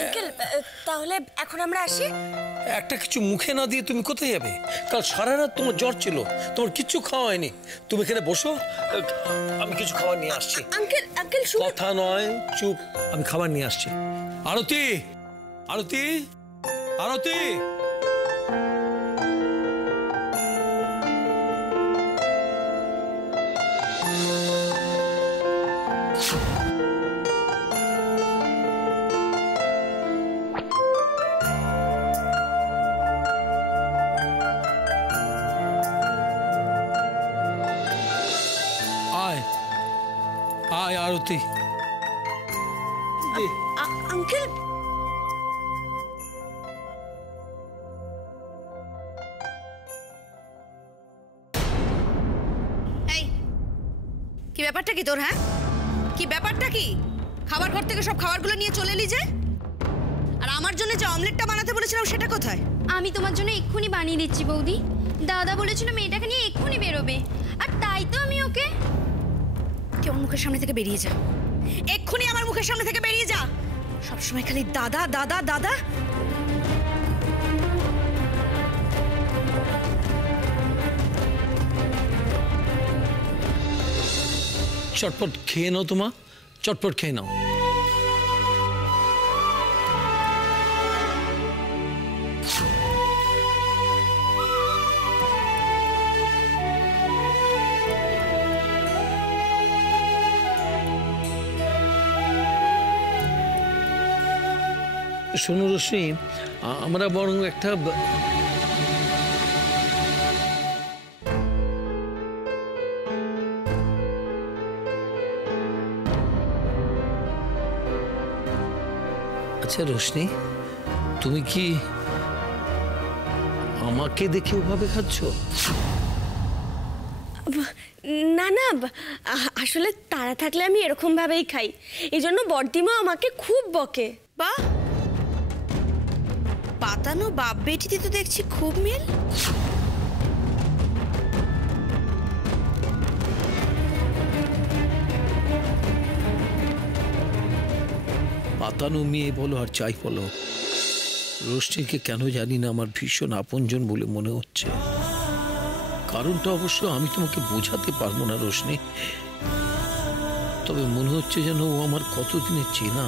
Uncle তাহলে এখন আমরা আসি। একটা কিছু মুখে না দিয়ে তুমি কোথায় যাবে? কাল সারা রাত তোমার জ্বর ছিল, তোমার কিচ্ছু খাওয়া হয়নি। তুমি এখানে বসো, আমি কিছু খাবার নিয়ে আসছি। আঙ্কেল আঙ্কেল কথা নয়, চুপ, আমি খাবার নিয়ে আসছি। আরতি, আরতি, আরতি। আয় আয় আরতি। আঙ্কেল এই কি ব্যাপারটা কি তোর? হ্যাঁ, কি ব্যাপারটা কি? খাবার ঘর থেকে সব খাবারগুলো নিয়ে চলে এলি যে, আর আমার জন্য যে অমলেটটা বানাতে বলেছিলাম সেটা কোথায়? আমি তোমার জন্য এক্ষুনি বানিয়ে দিচ্ছি বৌদি। দাদা বলেছিল মেয়েটাকে নিয়ে এক্ষুনি বেরোবে, আর তাই তো আমি ওকে। কেউ মুখের সামনে থেকে বেরিয়ে যা, এক্ষুনি আমার মুখের সামনে থেকে বেরিয়ে যা। সবসময় খালি দাদা দাদা দাদা। চটপট খেয়ে নাও, তোমা চটপট খেয়ে নাও। শোনো রশ্মি, আমরা বরং একটা আচ্ছা রোশনি, তুমি কি আমাকে দেখে ওভাবে খাচ্ছ? না না, আসলে তারা থাকলে আমি এরকম ভাবেই খাই, এই জন্য বর্দিমা আমাকে খুব বকে। বাহ, পাতানো বাপ বেটিতে তো দেখছি খুব মিল। পাতানো মেয়ে বলো আর চাই বলো, রোশনিকে কেন জানি না আমার ভীষণ আপনজন বলে মনে হচ্ছে। কারণটা অবশ্য আমি তোমাকে বোঝাতে পারবো না রোশনি, তবে মনে হচ্ছে যেন ও আমার কতদিনের চেনা।